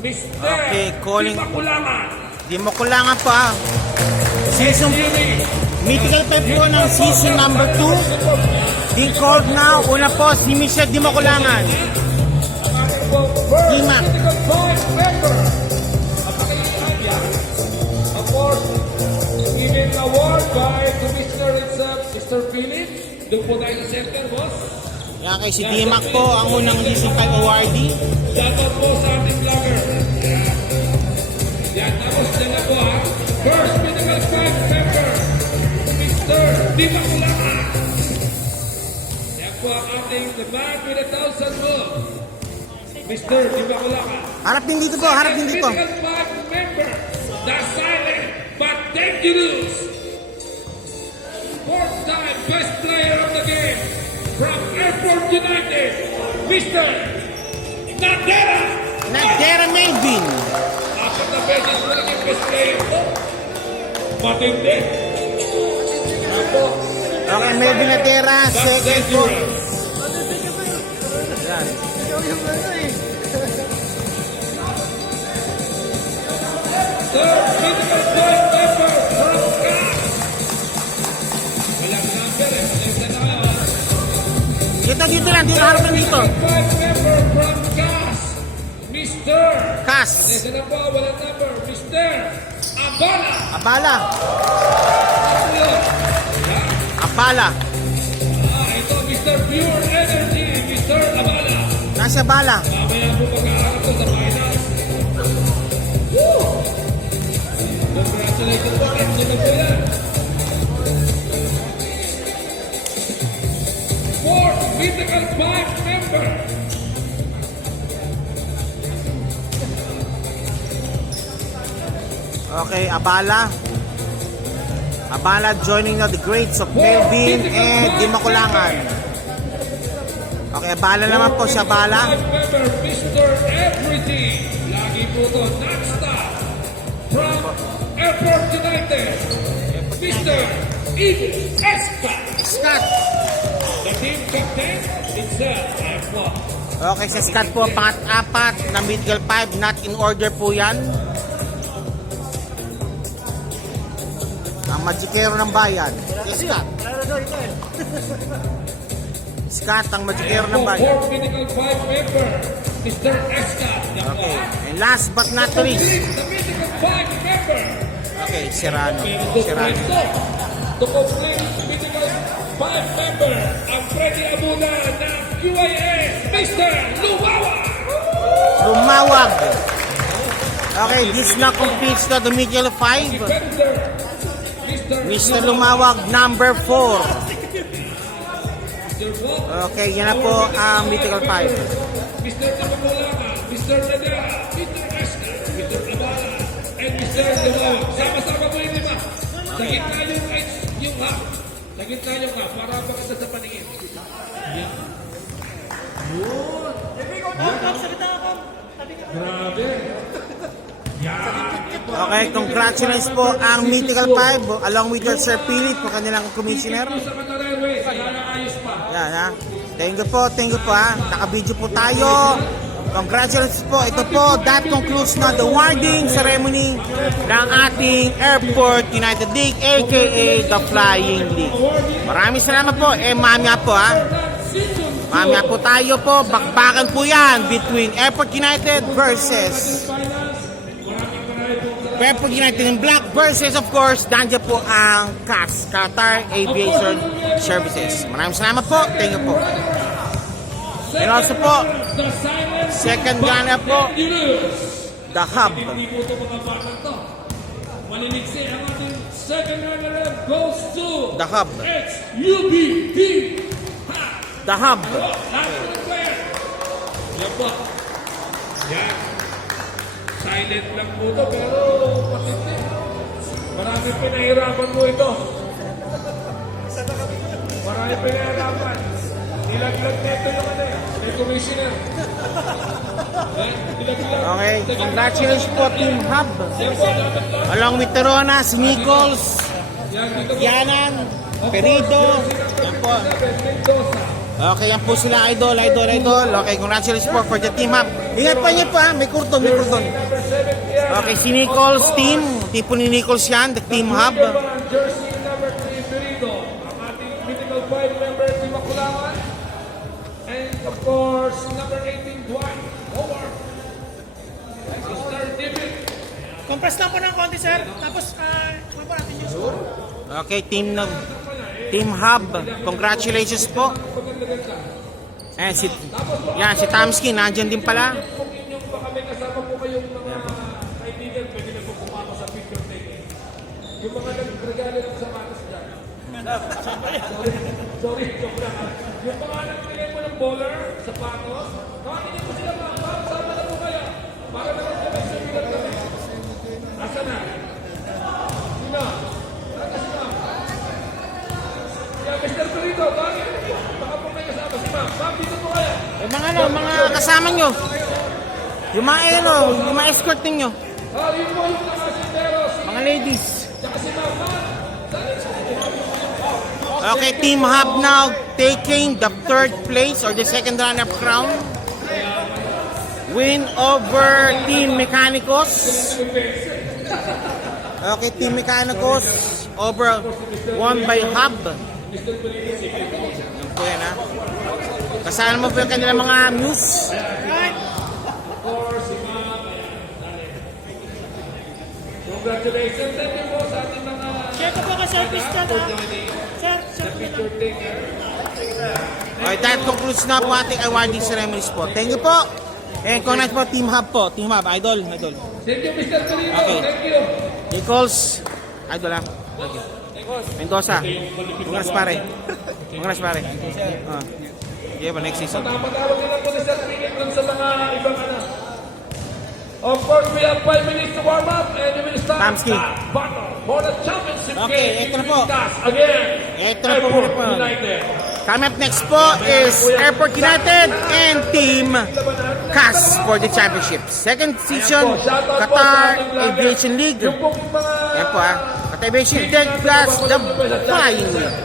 Okay, calling. Makulangan. Di mo kulangan pa. Season Mythical 5 po ng season number 2. Being called now. Una po si Michelle Di Makulangan. Dimac. Of course, given award by Commissioner itself, Mr. Phillips. Doon po tayo sa center, boss. Yan kay si Dimac po, ang unang season 5 awardee. Shoutout po sa ating vlogger. Yan, tapos na po ha. First Mythical 5 member, Mr. Di Makulangan. Yan po ang ating the man with 1,000 moves. Mr. Di Makulangan. Harap din dito po, harap din dito. Mythical 5 member, the silent but dangerous. Fourth time best player of the game from Airport United, Mr. Nadera. Nadera Melvin. Apat na beses mo naging best player po. Matindi. Ako. Okay, Melvin Nadera, second po. Yan. Third Mythical 5 member from CAS. Walang number eh. Pasensya na kayo. Dito lang, dito harapan dito. 5 member from CAS, Mr. Kas. Pasensya na po, walang number. Mr. Abala. Abala. Ano yun? Yan. Abala. Ito, Mr. Pure Energy, Mr. Abala. Nasa bala. Mamaya po mag-aarap ko sa finals. Woo! Congratulations po, Kenzo na po yan. Fourth Mythical 5 member. Okay, Abala. Abala joining now the grades of Melvin and Di Makulangan. Okay, Abala naman po siya, Abala. 5 member, Mr. Everything. Lagi po to, non-stop. From Airport United, Mr. Ian Escat. Scott. The team captain itself, F1. Okay, sa Scott po, pangat-apat na Mythical 5, not in order po yan. Ang magikero ng bayan. Si Scott. Scott, ang magikero ng bayan. Fourth Mythical 5 member, Mr. Escat. Okay, and last but not least. The Mythical 5 member. Okay, Serrano. Serrano. To complete Mythical 5 member, ang Freddy Abuna ng UAS, Mr. Luwawa. Lumawag. Okay, this now completes the Mythical 5. Defender, Mr. Lumawag, number 4. Mr. Bob, Okay, yan na po ang Mythical 5. Mr. Tapamulama, Mr. Nadera, Mr. Esca, Mr. Abala, and Mr. Luwawa. Sama-sama mo yung lima. Sa gitna yung ha. Sa gitna yung ha, para makita sa paningin. Yan. Grabe. Okay, congratulations po ang Mythical 5 along with your Sir Philip po kanilang commissioner. Sa Qatar Airways, ayos pa. Yan ha. Thank you po ha. Naka-video po tayo. Congratulations po. Ito po, that concludes na the awarding ceremony ng ating Airport United League aka the Flying League. Maraming salamat po. Mamaya po ha. Mamaya po tayo po. Bakbakan po yan between Airport United versus Airport United in black versus of course nandiyan po ang CAS, Qatar Aviation Services. Maraming salamat po. Thank you po. And also po, second gunner po, The Hub. Hindi po ito mga batang to. Maninigsi ang ating second runner goes to The Hub. XUBD. The Hub. Lahat ng player. Yan po. Yan. Silent lang po ito pero patindi. Marami pinahirapan mo ito. Marami pinahirapan. Nilaglag nito yung ano eh. May commissioner. Nilaglag. Okay, congratulations po Team Hub. Along with Teronas, Nichols, Yanan, Perido. Yan po. Okay, yan po sila, idol. Okay, congratulations po for the team hub. Ingat pa niyo po, may kurton. Okay, si Nichols team. Team po ni Nichols yan, the team hub. Jersey number 3, Berito. Ang ating mythical 5 member, Team Makulangan. And of course, number 18, Dwight Howard. And Mr. David. Compress lang po ng konti, sir. Tapos, kuha po natin yung score. Okay, team hub. Congratulations po. Si Tamsky, nandyan din pala. Kung inyong baka may kasama po kayong mga kaibigan, pwede na po kumako sa picture taking. Yung mga nagregalo ng sapatos dyan. Sorry, joke lang. Yung mga nagbigay mo ng bowler, sapatos, kakainin po sila mga, sama na po kayo. Para naman kami sumilat kami. Asa na? Sino? Sino? Yeah, Mr. Perito, bakit? Baka po may kasama si Ma'am. Ma'am, dito po kayo. Yung mga kasama nyo. Yung mga escort ninyo. Yung po yung mga sinderos. Mga ladies. Tsaka si Ma'am. Okay, team hub now taking the third place or the second runner-up crown. Win over Team Mechanicos. Okay, Team Mechanicos over won by Hub. Yan po yan, ha. Kasama mo po yung kanilang mga muse. Congratulations. Thank you po sa ating mga Check ko po ka, Sir Christian, ha? Sir, sir, picture taker. Okay, that concludes na po ating awarding ceremonies po. Thank you po. And congrats po, Team Hub po. Team Hub, idol. Thank you, Mr. Perito. Okay. Thank you. Nichols, idol, ha. Thank you. Mendoza. Congrats pare. Yeah, ba next season? Napatawag nila po ni Sir Pingit dun sa mga ibang ano. Of course, we have 5 minutes to warm up and we will start Tamsky. that battle for the championship Okay, game. ito na po. Again, Ito na po Airport muna po. United. Coming up next po is Airport United and Team CAS for the championship. Second season, Qatar Aviation League. Yung pong mga Yan po, ha. Qatar Aviation League plus the Flying League.